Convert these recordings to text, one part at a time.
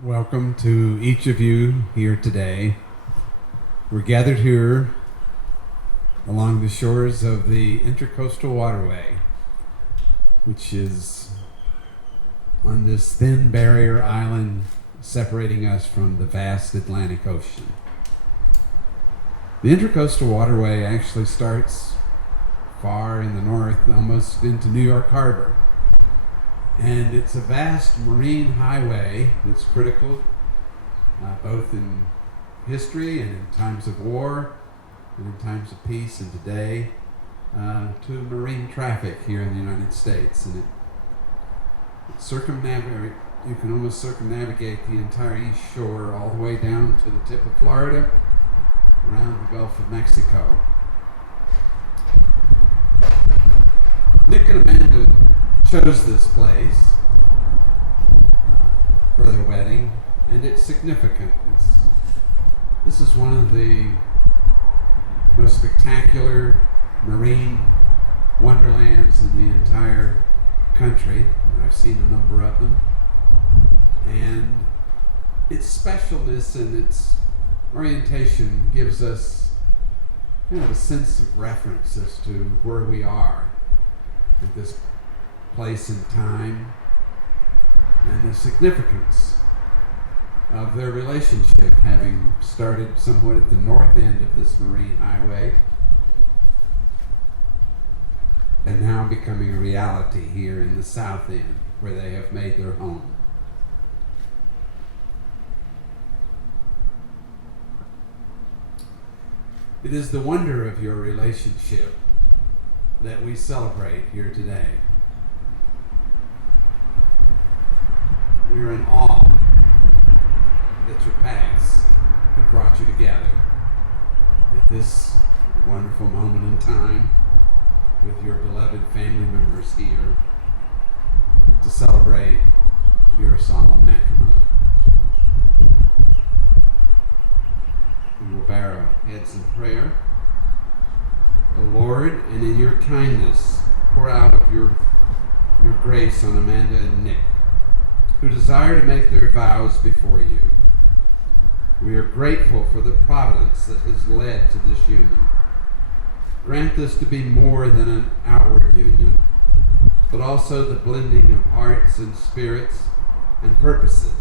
Welcome to each of you here today. We're gathered here along the shores of the Intercoastal Waterway, which is on this thin barrier island separating us from the vast Atlantic Ocean. The Intercoastal Waterway actually starts far in the north, almost into New York Harbor. And it's a vast marine highway that's critical, both in history and in times of war, and in times of peace and today, to marine traffic here in the United States. And you can almost circumnavigate the entire east shore all the way down to the tip of Florida, around the Gulf of Mexico. Nick and Amanda chose this place for their wedding, and it's significant. This is one of the most spectacular marine wonderlands in the entire country. I've seen a number of them, and its specialness and its orientation gives us kind of a sense of reference as to where we are at this place and time, and the significance of their relationship having started somewhat at the north end of this marine highway and now becoming a reality here in the south end where they have made their home. It is the wonder of your relationship that we celebrate here today. We are in awe that your paths have brought you together at this wonderful moment in time with your beloved family members here to celebrate your solemn matrimony. We will bow our heads in prayer. O Lord, and in your kindness, pour out of your grace on Amanda and Nick who desire to make their vows before you. We are grateful for the providence that has led to this union. Grant this to be more than an outward union, but also the blending of hearts and spirits and purposes.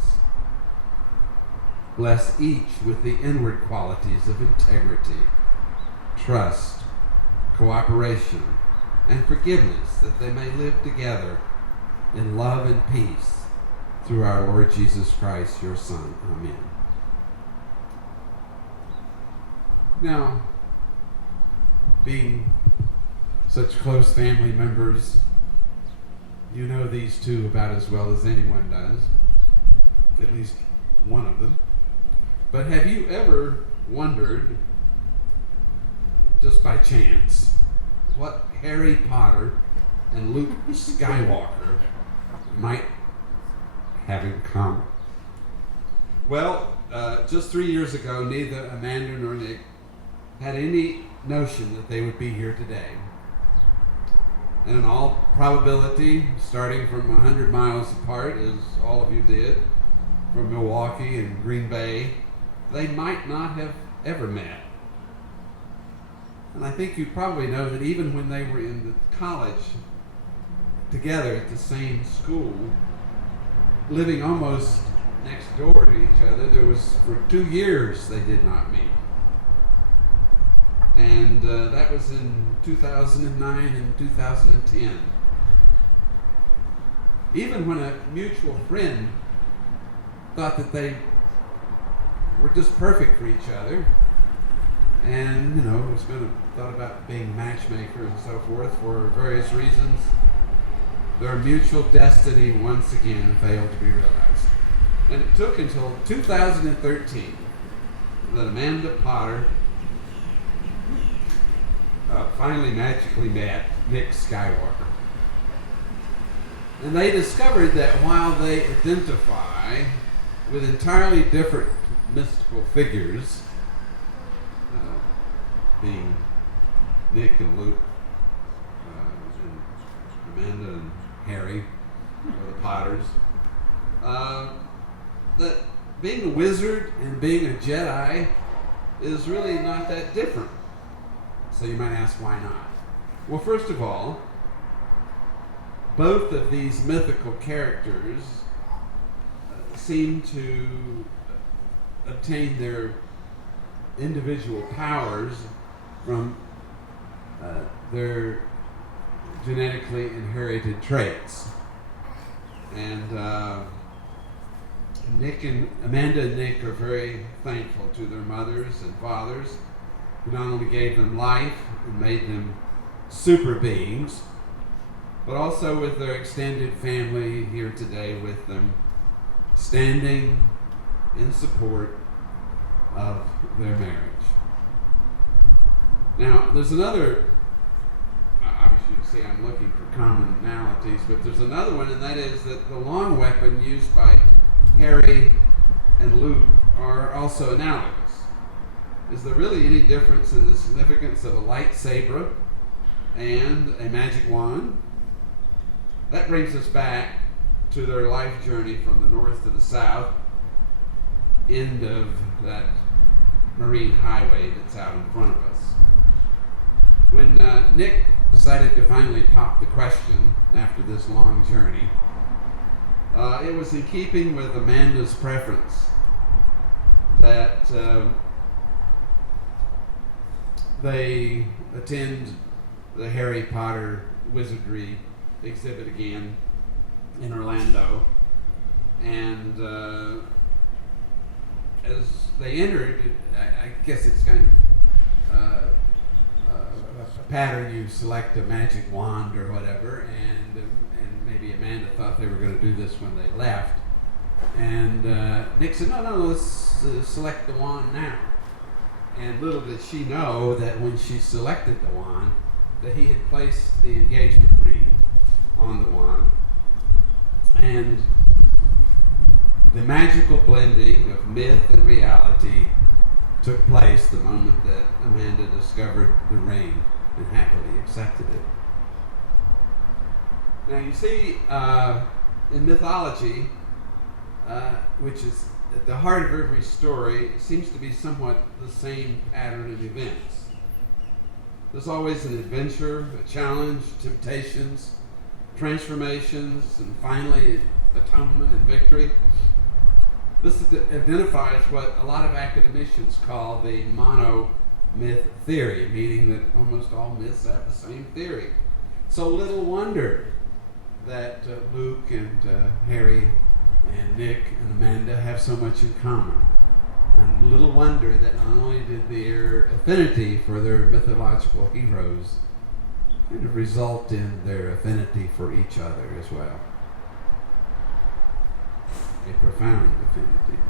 Bless each with the inward qualities of integrity, trust, cooperation, and forgiveness, that they may live together in love and peace through our Lord Jesus Christ, your Son. Amen. Now, being such close family members, you know these two about as well as anyone does, at least one of them. But have you ever wondered, just by chance, what Harry Potter and Luke Skywalker might have in common? Well, just 3 years ago, neither Amanda nor Nick had any notion that they would be here today. And in all probability, starting from 100 miles apart, as all of you did, from Milwaukee and Green Bay, they might not have ever met. And I think you probably know that even when they were in the college together at the same school, living almost next door to each other, there was, for 2 years, they did not meet. And that was in 2009 and 2010. Even when a mutual friend thought that they were just perfect for each other, and thought about being matchmaker and so forth for various reasons, their mutual destiny once again failed to be realized. And it took until 2013 that Amanda Potter finally magically met Nick Skywalker. And they discovered that while they identify with entirely different mystical figures, being Nick and Luke, and Amanda and Harry, or the Potters, that being a wizard and being a Jedi is really not that different. So you might ask, why not? Well, first of all, both of these mythical characters seem to obtain their individual powers from their genetically inherited traits. And Amanda and Nick are very thankful to their mothers and fathers, who not only gave them life and made them super beings, but also with their extended family here today with them, standing in support of their marriage. Now, there's another, obviously you see I'm looking for commonalities, but there's another one, and that is that the long weapon used by Harry and Luke are also analogous. Is there really any difference in the significance of a lightsaber and a magic wand? That brings us back to their life journey from the north to the south, end of that marine highway that's out in front of us. When Nick decided to finally pop the question after this long journey, it was in keeping with Amanda's preference that they attend the Harry Potter wizardry exhibit again in Orlando. And as they entered, I guess it's kind of a pattern. You select a magic wand or whatever, and maybe Amanda thought they were going to do this when they left. And Nick said, no, let's select the wand now. And little did she know that when she selected the wand, that he had placed the engagement ring on the wand. And the magical blending of myth and reality took place the moment that Amanda discovered the ring and happily accepted it. Now you see, in mythology, which is at the heart of every story, seems to be somewhat the same pattern of events. There's always an adventure, a challenge, temptations, transformations, and finally atonement and victory. This identifies what a lot of academicians call the mono-myth theory, meaning that almost all myths have the same theory. So little wonder that Luke and Harry and Nick and Amanda have so much in common. And little wonder that not only did their affinity for their mythological heroes kind of result in their affinity for each other as well. A profound affinity.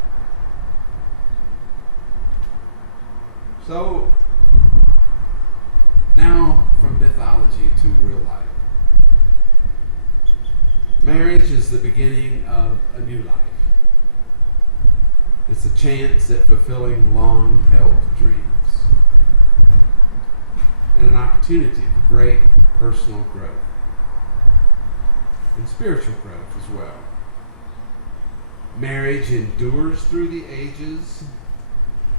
So, now from mythology to real life. Marriage is the beginning of a new life. It's a chance at fulfilling long-held dreams and an opportunity for great personal growth and spiritual growth as well. Marriage endures through the ages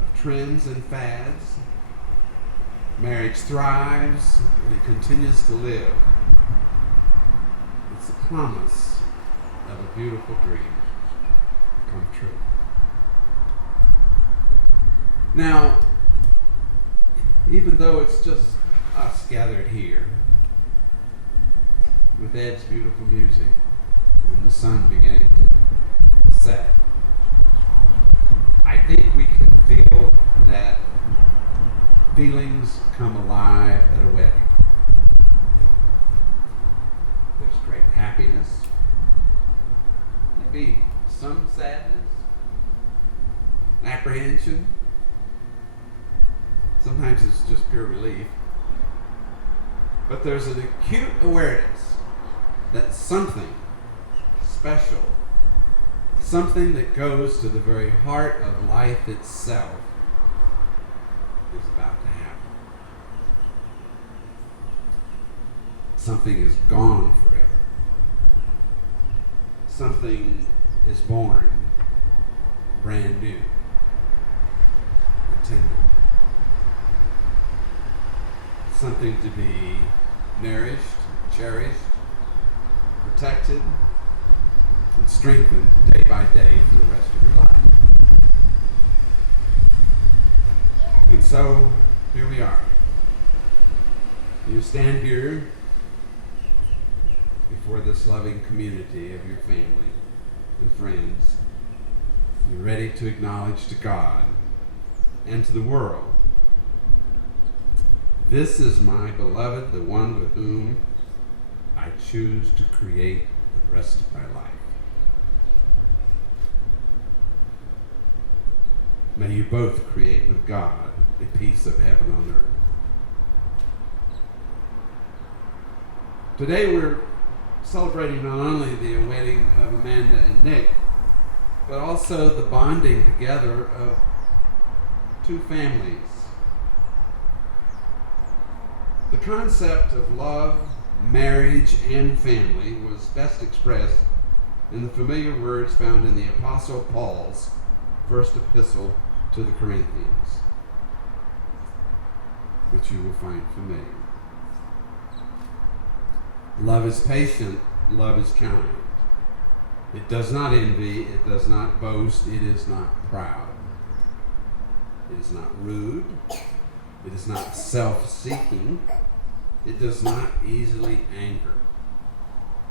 of trends and fads. Marriage thrives and it continues to live. It's the promise of a beautiful dream come true. Now, even though it's just us gathered here with Ed's beautiful music and the sun beginning to set, I think we can feel that feelings come alive at a wedding. There's great happiness, maybe some sadness, apprehension. Sometimes it's just pure relief. But there's an acute awareness that something special, something that goes to the very heart of life itself, is about to happen. Something is gone forever. Something is born brand new, intended. Something to be nourished, cherished, protected, and strengthened day by day for the rest of your life. And so, here we are. You stand here before this loving community of your family and friends. You're ready to acknowledge to God and to the world, this is my beloved, the one with whom I choose to create the rest of my life. May you both create with God the peace of heaven on earth. Today we're celebrating not only the wedding of Amanda and Nick, but also the bonding together of two families. The concept of love, marriage, and family was best expressed in the familiar words found in the Apostle Paul's first epistle to the Corinthians, which you will find familiar. Love is patient, love is kind. It does not envy, it does not boast, it is not proud. It is not rude. It is not self-seeking. It does not easily anger.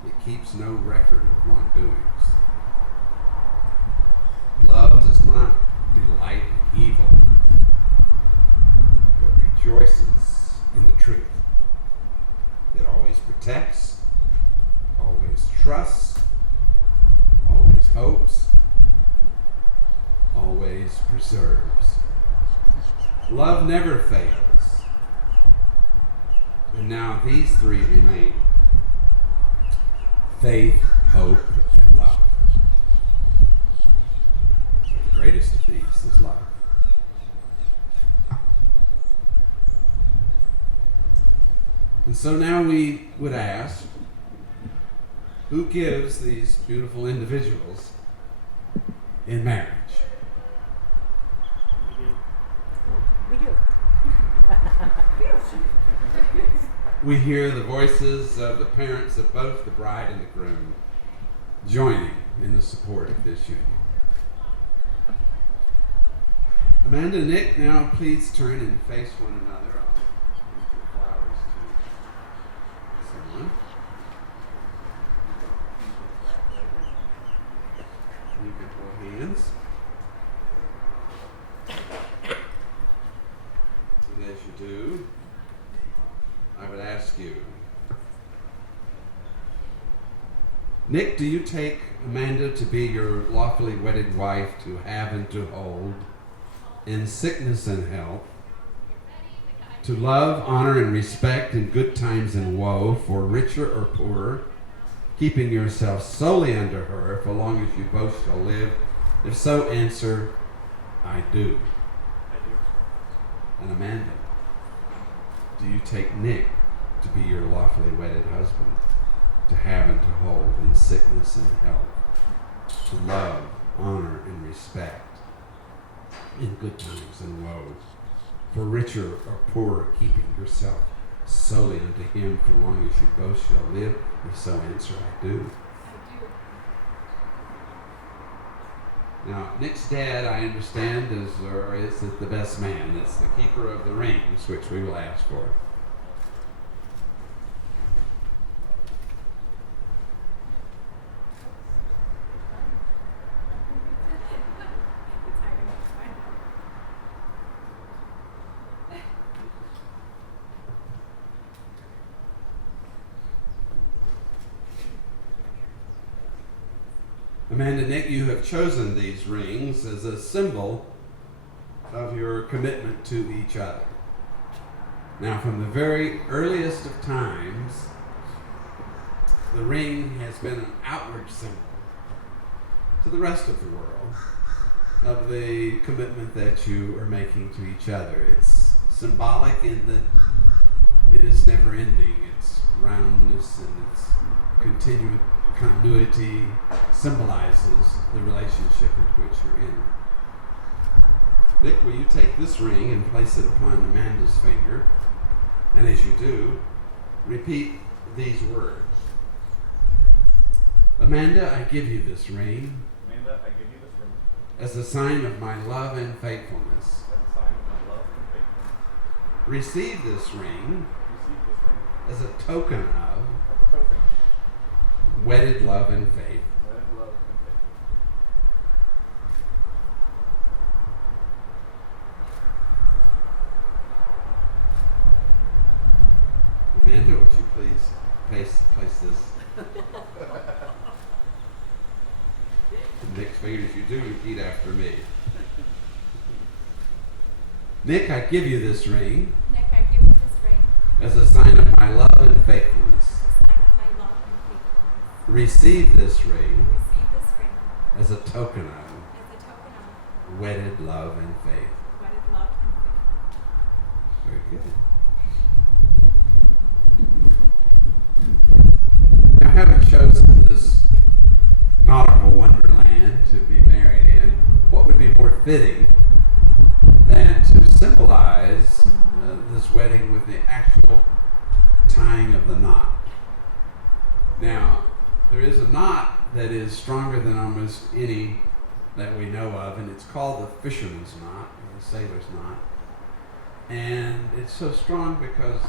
It keeps no record of wrongdoings. Love does not delight in evil, but rejoices in the truth. It always protects, always trusts, always hopes, always preserves. Love never fails. And now these three remain: faith, hope, and love. But the greatest of these is love. And so now we would ask, who gives these beautiful individuals in marriage? We do. We hear the voices of the parents of both the bride and the groom joining in the support of this union. Amanda and Nick, now please turn and face one another. I'll hand your flowers to someone. You can hold hands. And as you do, I would ask you, Nick, do you take Amanda to be your lawfully wedded wife to have and to hold in sickness and health, to love, honor, and respect in good times and woe, for richer or poorer, keeping yourself solely under her, for long as you both shall live? If so, answer, I do. I do. And Amanda, do you take Nick to be your lawfully wedded husband, to have and to hold in sickness and health, to love, honor, and respect in good times and woes, for richer or poorer, keeping yourself solely unto him, for long as you both shall live? If so, answer, I do. Now, Nick's dad, I understand, is the best man. It's the keeper of the rings, which we will ask for. Amanda, Nick, you have chosen these rings as a symbol of your commitment to each other. Now, from the very earliest of times, the ring has been an outward symbol to the rest of the world of the commitment that you are making to each other. It's symbolic in that it is never ending. Its roundness and its continuity symbolizes the relationship into which you're in. Nick, will you take this ring and place it upon Amanda's finger? And as you do, repeat these words. Amanda, I give you this ring. Amanda, I give you this ring As a sign of my love and faithfulness. as a sign of my love and faithfulness. Receive this ring Receive this ring as a token of as a token of wedded love and faith. wedded love and faith. Amanda, would you please place this in Nick's fingers? You do repeat after me. Nick, I give you this ring Nick, I give you this ring as a sign of my love and faithfulness. as a sign of my love and faithfulness. Receive this ring Receive this ring as a token of as a token of wedded love and faith. wedded love and faith. Very good. Now, having chosen this nautical wonderland to be married in, what would be more fitting than to symbolize this wedding with the actual tying of the knot? Now, there is a knot that is stronger than almost any that we know of, and it's called the fisherman's knot, or the sailor's knot. And it's so strong because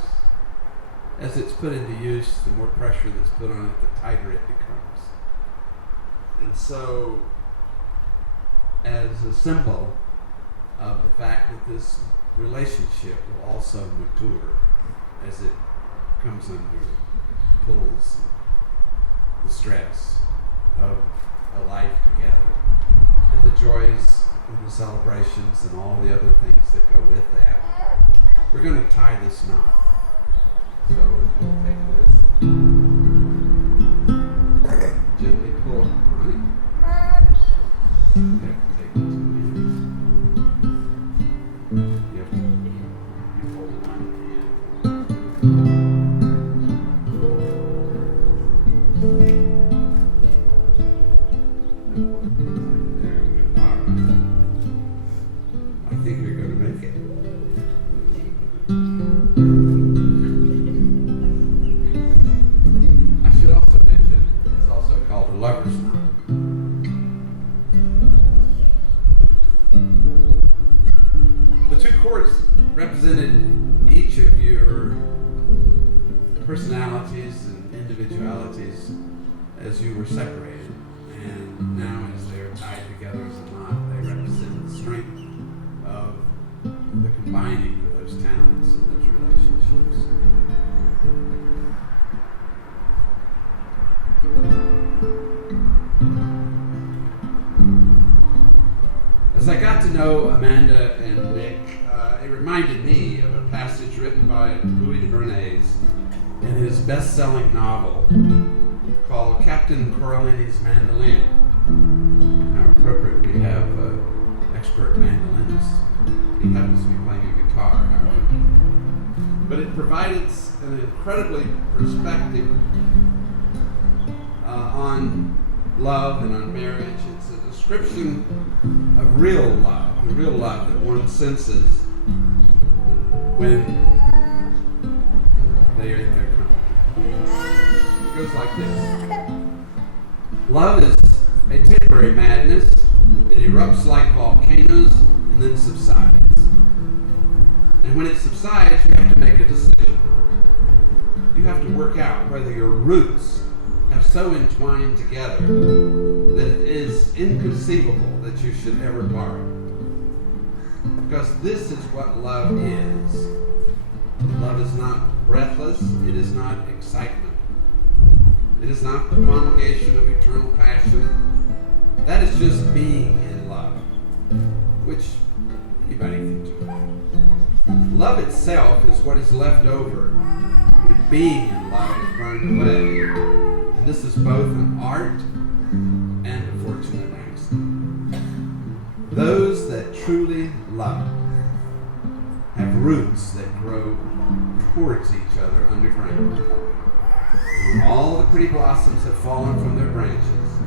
as it's put into use, the more pressure that's put on it, the tighter it becomes. And so, as a symbol of the fact that this relationship will also mature as it comes under pulls, the stress of a life together, and the joys and the celebrations and all the other things that go with that, we're going to tie this knot. So if you'll take this and gently pull on it. You have to take it to the end. You have to you hold it on the end. There we go. as you were separated, and now as they are tied together as a knot, they represent the strength of the combining of those talents and those relationships. As I got to know Amanda and Nick, it reminded me of a passage written by Louis de Bernays in his best-selling novel called Captain Corellini's Mandolin. How appropriate we have an expert mandolinist. He happens to be playing a guitar, however. But it provided an incredibly perspective on love and on marriage. It's a description of real love, the real love that one senses when they are in their company. It goes like this. Love is a temporary madness. It erupts like volcanoes and then subsides. And when it subsides, you have to make a decision. You have to work out whether your roots have so entwined together that it is inconceivable that you should ever part. Because this is what love is. Love is not breathless. It is not excitement. It is not the promulgation of eternal passion. That is just being in love, which anybody can do. Love itself is what is left over when being in love is burned away. And this is both an art and a fortunate accident. Those that truly love have roots that grow towards each other underground. When all the pretty blossoms have fallen from their branches,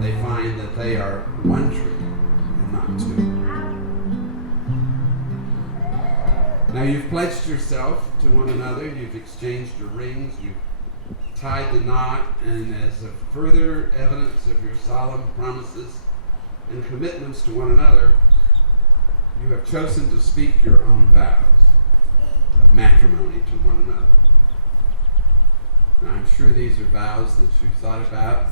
they find that they are one tree and not two. Now you've pledged yourself to one another, you've exchanged your rings, you've tied the knot, and as a further evidence of your solemn promises and commitments to one another, you have chosen to speak your own vows of matrimony to one another. Now I'm sure these are vows that you've thought about,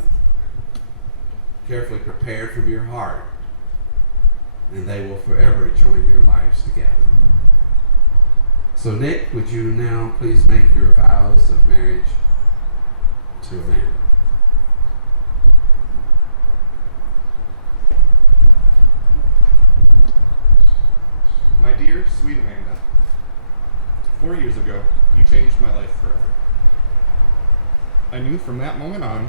carefully prepared from your heart, and they will forever join your lives together. So Nick, would you now please make your vows of marriage to Amanda? My dear, sweet Amanda, 4 years ago, you changed my life forever. I knew from that moment on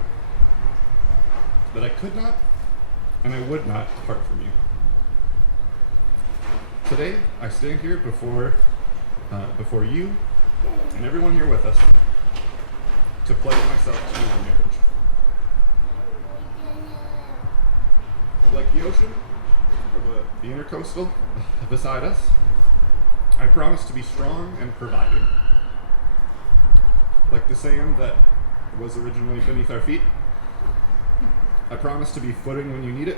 that I could not and I would not part from you. Today, I stand here before you and everyone here with us to pledge myself to you in marriage. Like the ocean, or the intercoastal beside us, I promise to be strong and providing. Like the sand that was originally beneath our feet, I promise to be footing when you need it,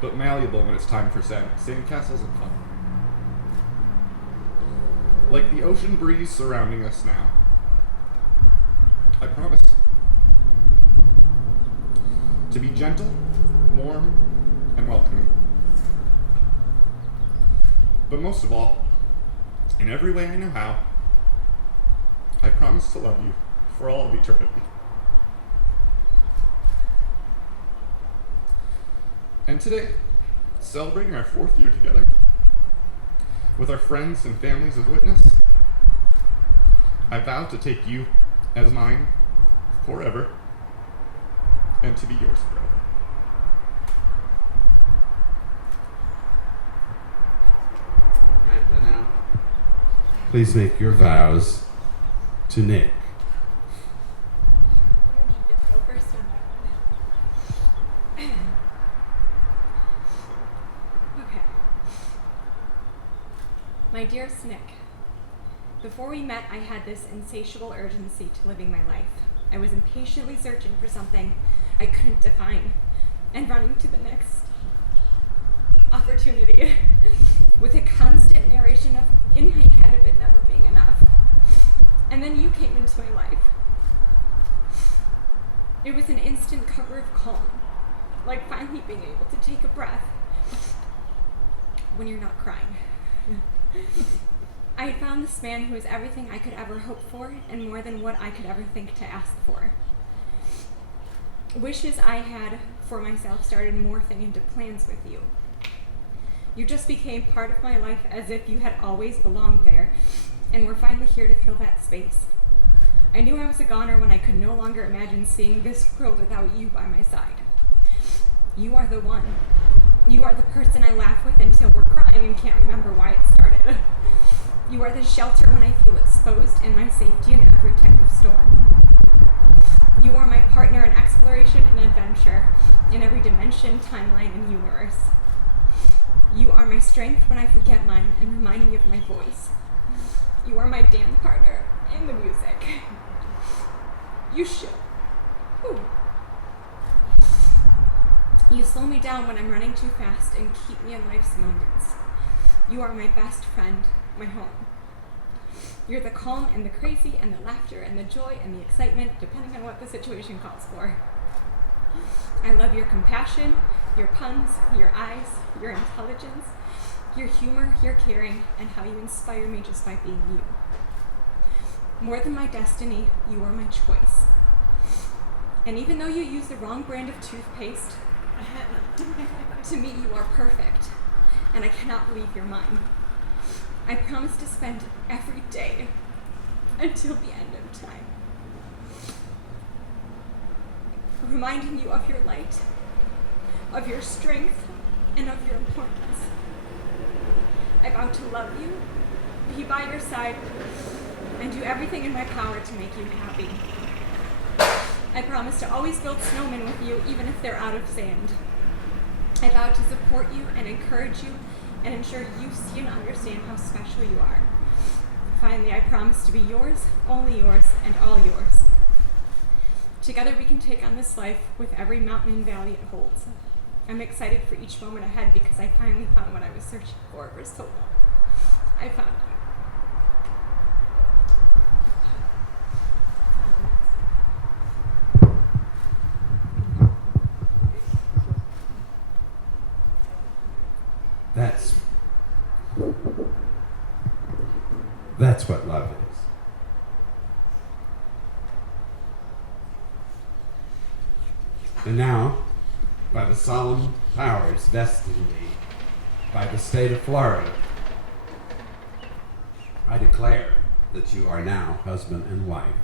but malleable when it's time for sandcastles and fun. Like the ocean breeze surrounding us now, I promise to be gentle, warm, and welcoming. But most of all, in every way I know how, I promise to love you for all of eternity. And today, celebrating our 4th year together, with our friends and families as witness, I vow to take you as mine forever and to be yours forever. And now, please make your vows to Nick. Why don't you go first on that one? Okay. My dearest Nick, before we met, I had this insatiable urgency to living my life. I was impatiently searching for something I couldn't define and running to the next opportunity with a constant narration of in my head of it never being enough. And then you came into my life. It was an instant cover of calm, like finally being able to take a breath when you're not crying. I had found this man who was everything I could ever hope for and more than what I could ever think to ask for. Wishes I had for myself started morphing into plans with you. You just became part of my life as if you had always belonged there and were finally here to fill that space. I knew I was a goner when I could no longer imagine seeing this world without you by my side. You are the one. You are the person I laugh with until we're crying and can't remember why it started. You are the shelter when I feel exposed and my safety in every type of storm. You are my partner in exploration and adventure in every dimension, timeline, and universe. You are my strength when I forget mine and remind me of my voice. You are my dance partner in the music. You should. Ooh. You slow me down when I'm running too fast and keep me in life's moments. You are my best friend, my home. You're the calm and the crazy and the laughter and the joy and the excitement, depending on what the situation calls for. I love your compassion, your puns, your eyes, your intelligence, your humor, your caring, and how you inspire me just by being you. More than my destiny, you are my choice. And even though you use the wrong brand of toothpaste, to me you are perfect, and I cannot believe you're mine. I promise to spend every day until the end of time reminding you of your light, of your strength, and of your importance. I vow to love you, be by your side, and do everything in my power to make you happy. I promise to always build snowmen with you, even if they're out of sand. I vow to support you and encourage you and ensure you see and understand how special you are. Finally, I promise to be yours, only yours, and all yours. Together we can take on this life with every mountain and valley it holds. I'm excited for each moment ahead because I finally found what I was searching for so long. I found you. That's what love is. And now, by the solemn powers vested in me by the state of Florida, I declare that you are now husband and wife.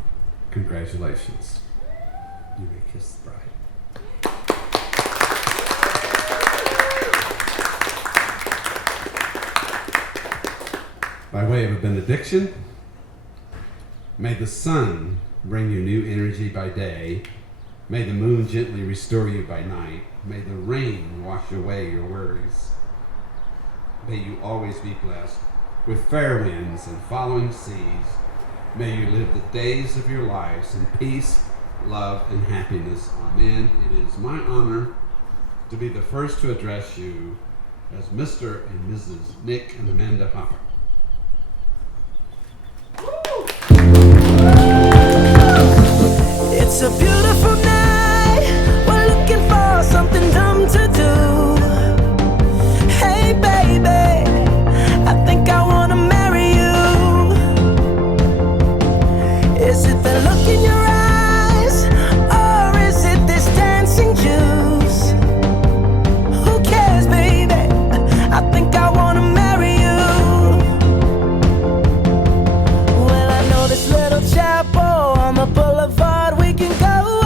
Congratulations. You may kiss the bride. By way of a benediction, may the sun bring you new energy by day. May the moon gently restore you by night. May the rain wash away your worries. May you always be blessed with fair winds and following seas. May you live the days of your lives in peace, love, and happiness. Amen. It is my honor to be the first to address you as Mr. and Mrs. Nick and Amanda Hopper. It's a beautiful night. We're looking for something dumb to do. Hey baby, I think I wanna marry you. Is it the look in your eyes, or is it this dancing juice? Who cares, baby? I think I wanna marry you. Well, I know this little chapel on the boulevard we can go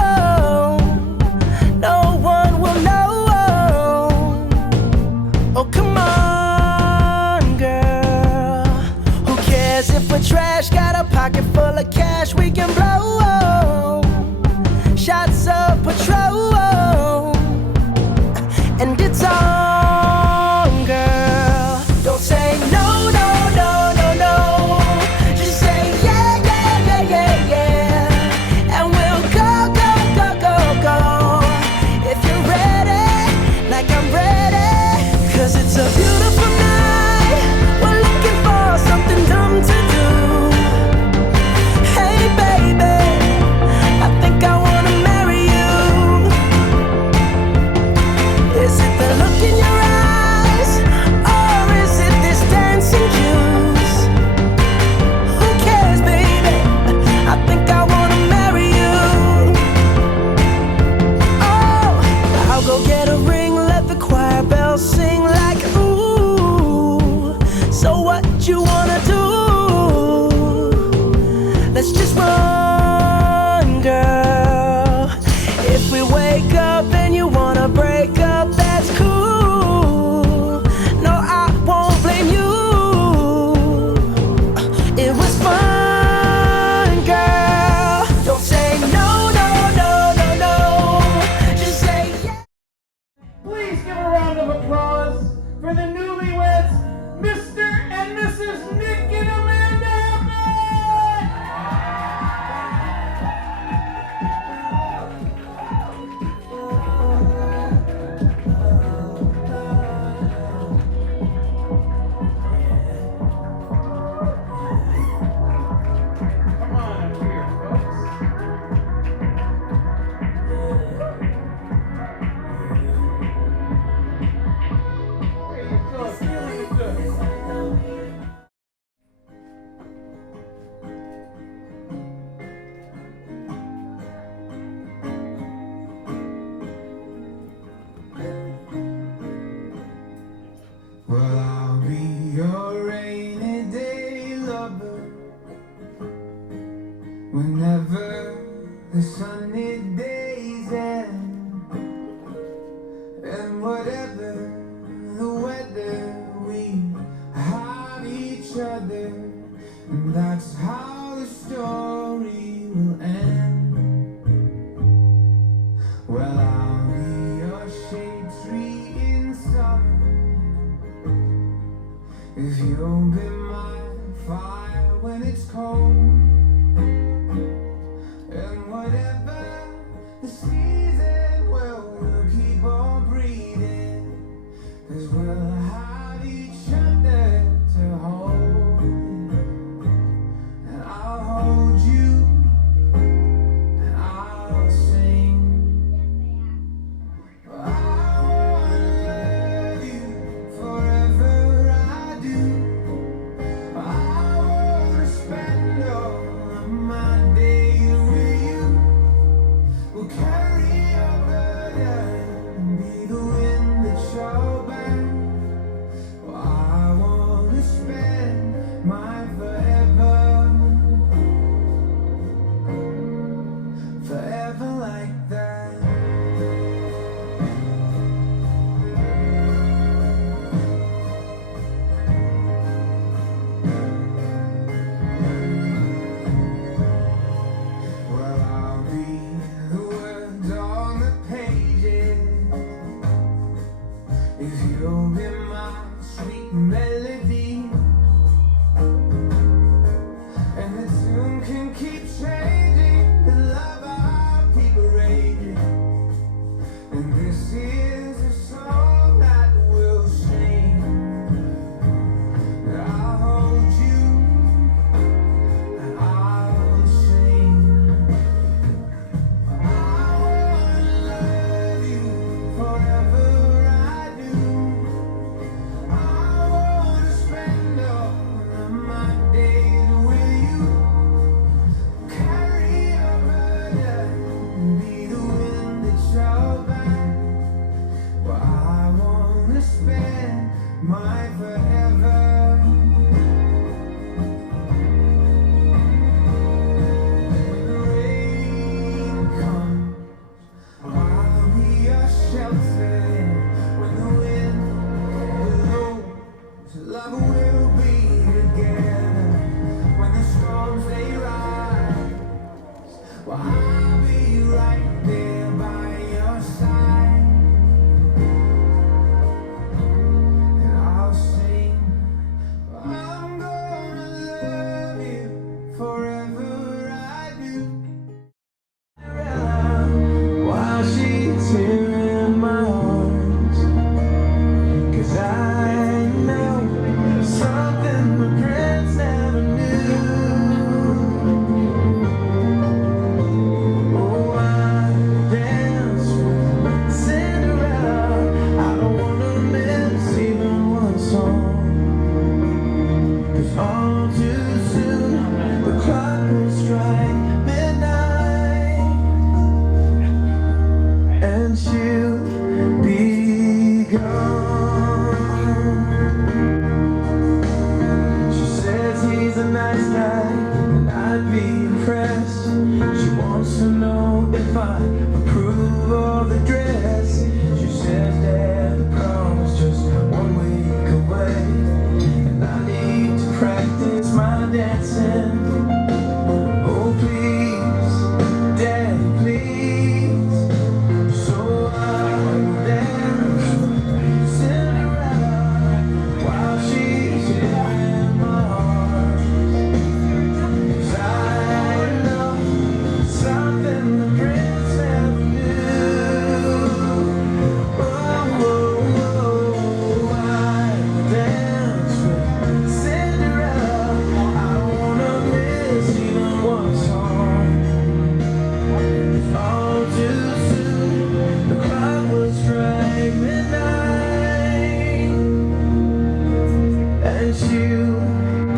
and she'll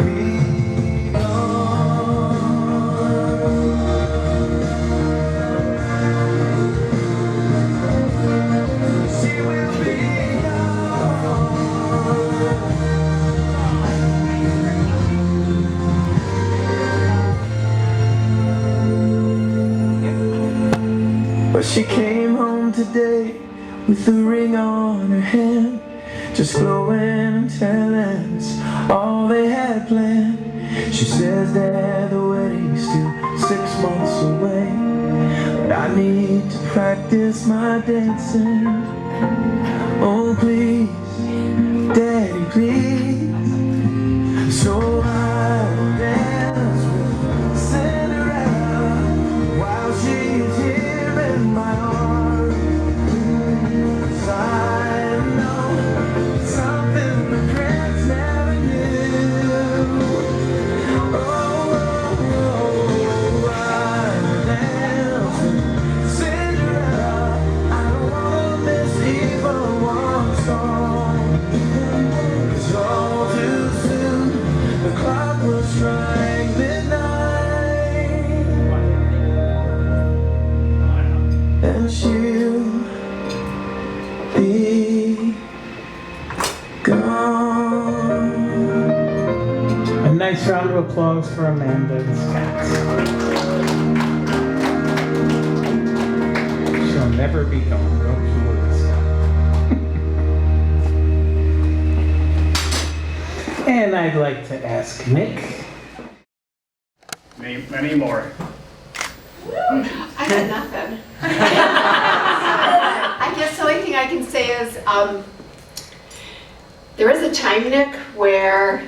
be gone. She will be gone. But she came home today with a ring on her hand, just glowing and telling us all they had planned. She says that the wedding's still 6 months away, but I need to practice my dancing. Oh please, Daddy, please. So I'll dance with Cinderella while she's here in my arms. 'Cause I know something the prince never knew. Oh, I'll dance with Cinderella. I don't wanna miss even one song. 'Cause all too soon the clock will strike midnight, and she'll be gone. A nice round of applause for Amanda and Scott. She'll never be gone, don't you worry, Scott. And I'd like to ask Nick. Many more. I got nothing. I guess the only thing I can say is, there was a time, Nick, where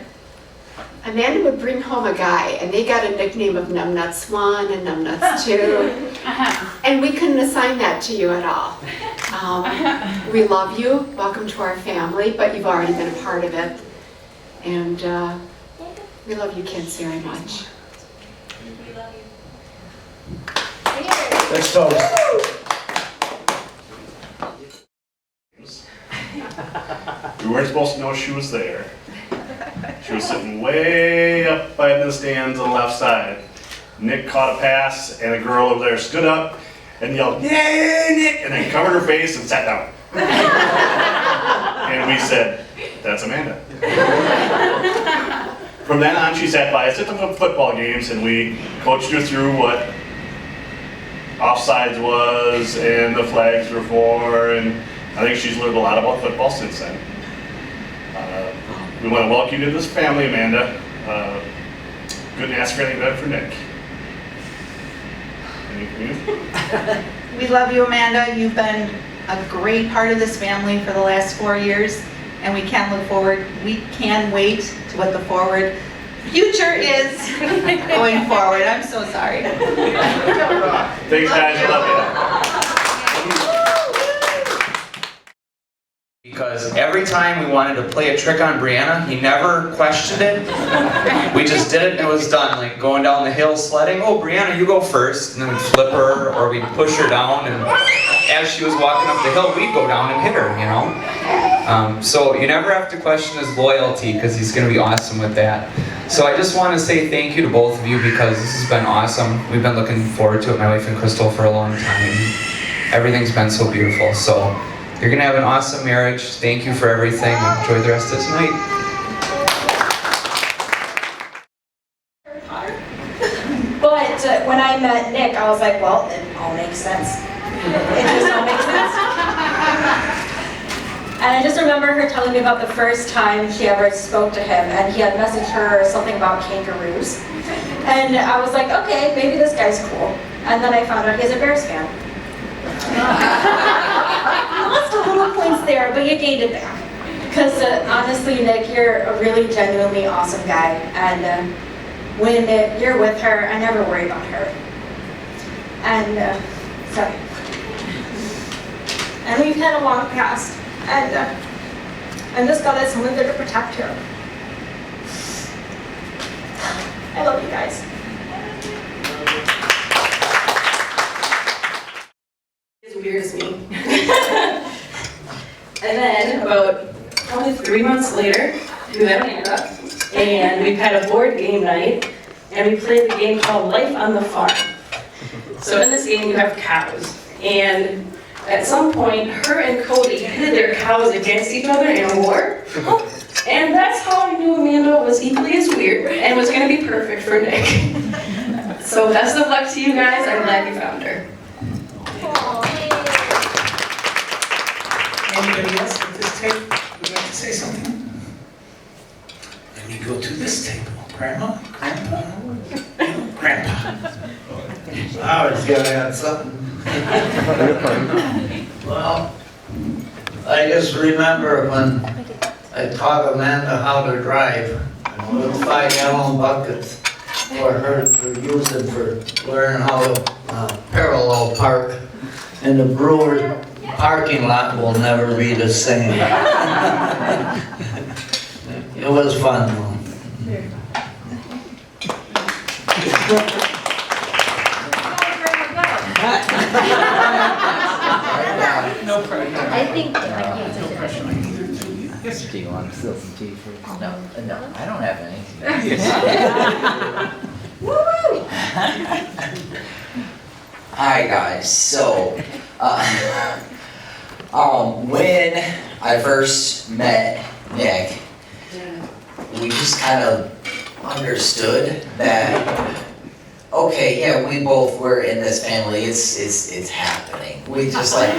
Amanda would bring home a guy and they got a nickname of Numbnuts 1 and Numbnuts 2. And we couldn't assign that to you at all. We love you, welcome to our family, but you've already been a part of it. And we love you kids very much. Let's toast. We weren't supposed to know she was there. She was sitting way up by the stands on the left side. Nick caught a pass, and a girl over there stood up and yelled, "Yay, Nick!" and then covered her face and sat down. And we said, "That's Amanda." From then on, she sat by us at the football games, and we coached her through what offsides was and the flags were for, and I think she's learned a lot about football since then. We want to welcome you to this family, Amanda. Couldn't ask for anything better for Nick. We love you, Amanda. You've been a great part of this family for the last 4 years, and we can look forward. We can wait to what the forward future is going forward. I'm so sorry. Thanks, guys. I love you. Because every time we wanted to play a trick on Brianna, he never questioned it. We just did it and it was done. Like going down the hill sledding, "Oh, Brianna, you go first," and then we'd flip her or we'd push her down, and as she was walking up the hill, we'd go down and hit her, you know? So you never have to question his loyalty because he's going to be awesome with that. So I just want to say thank you to both of you because this has been awesome. We've been looking forward to it, my wife and Crystal, for a long time. Everything's been so beautiful. So you're going to have an awesome marriage. Thank you for everything. Enjoy the rest of this night. But when I met Nick, I was like, well, it all makes sense. It just all makes sense. And I just remember her telling me about the first time she ever spoke to him, and he had messaged her something about kangaroos. And I was like, okay, maybe this guy's cool. And then I found out he's a Bears fan. You lost a little points there, but you gained it back. Because honestly, Nick, you're a really genuinely awesome guy. And when you're with her, I never worry about her. And and we've had a long past. And just God has someone there to protect her. I love you guys. As weird as me. And then about probably 3 months later, We met Amanda, and we've had a board game night, and we played the game called Life on the Farm. So in this game, you have cows, and at some point, her and Cody pitted their cows against each other in a war, and that's how I knew Amanda was equally as weird and was going to be perfect for Nick. So best of luck to you guys. I'm glad you found her. Anybody else at this table would like to say something? Let me go to this table. Grandma? Grandpa? Grandpa. I was gonna add something. Well, I just remember when I taught Amanda how to drive, little 5-gallon buckets for her for using for learning how to parallel park, and the brewer parking lot will never be the same. It was fun though. No pressure. I think I can't say officially. Do you want to steal some tea for? No, I don't have any. Woo! Hi guys. So, when I first met Nick, we just kind of understood that. Okay, yeah, we both were in this family. It's happening. We just like,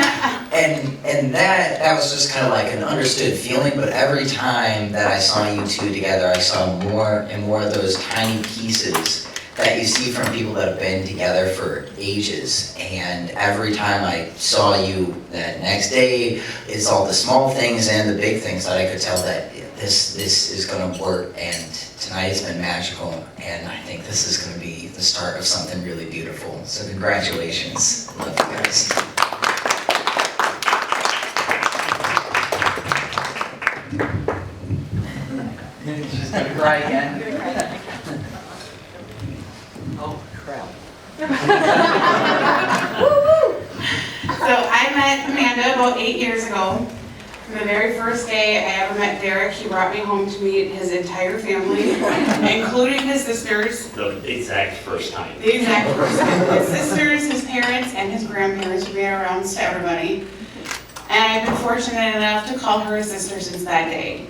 and that was just kind of like an understood feeling. But every time that I saw you two together, I saw more and more of those tiny pieces that you see from people that have been together for ages. And every time I saw you that next day, it's all the small things and the big things that I could tell that this is going to work. And tonight has been magical, and I think this is going to be the start of something really beautiful. So congratulations. Love you guys. She's gonna cry again. Oh, crap. So I met Amanda about 8 years ago. The very first day I ever met Derek, he brought me home to meet his entire family, including his sisters. The exact first time. The exact first time. His sisters, his parents, and his grandparents would be around to everybody. And I've been fortunate enough to call her a sister since that day.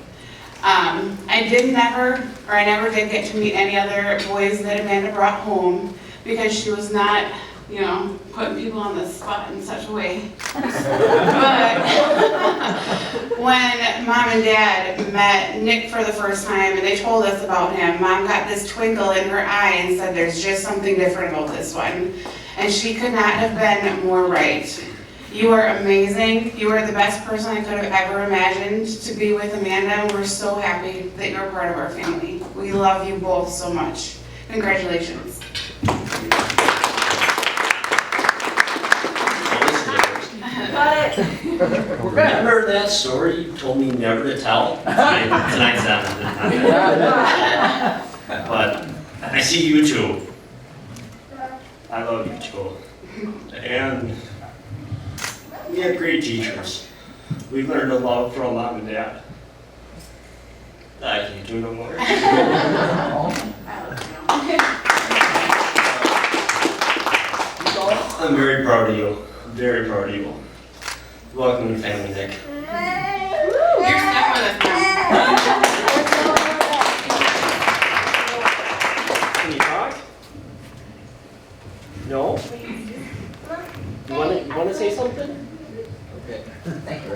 I never did get to meet any other boys that Amanda brought home because she was not, putting people on the spot in such a way. But when Mom and Dad met Nick for the first time and they told us about him, Mom got this twinkle in her eye and said, there's just something different about this one. And she could not have been more right. You are amazing. You are the best person I could have ever imagined to be with, Amanda, and we're so happy that you're a part of our family. We love you both so much. Congratulations. Remember that story you told me never to tell? Tonight's that. But I see you two. I love you too. And we had great teachers. We learned a lot from Mom and Dad. I can't do no more. I'm very proud of you. Very proud of you. Welcome to the family, Nick. You're stuck with us now. Can you talk? No? You want to say something? Okay. Thank you.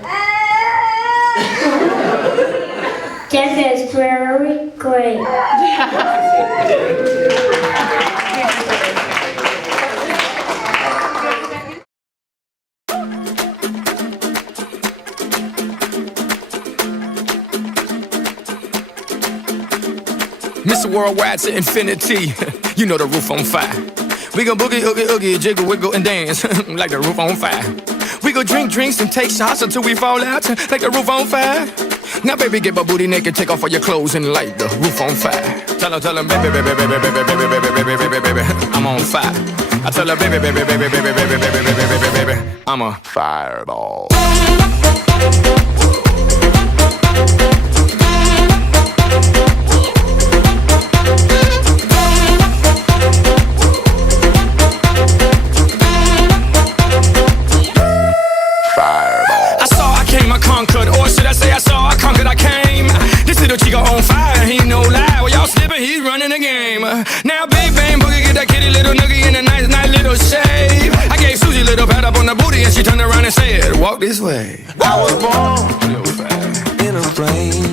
This is very great. Mr. Worldwide to infinity, you know the roof on fire. We gon' boogie, oogie, oogie, jiggle, wiggle, and dance like the roof on fire. We go drink drinks and take shots until we fall out like the roof on fire. Now baby, get my booty naked, take off all your clothes and light the roof on fire. Tell her, baby, baby, baby, baby, baby, baby, baby, baby, baby, I'm on fire. I tell her, baby, baby, baby, baby, baby, baby, baby, baby, baby, I'm a fireball. this way. I was born in a plane.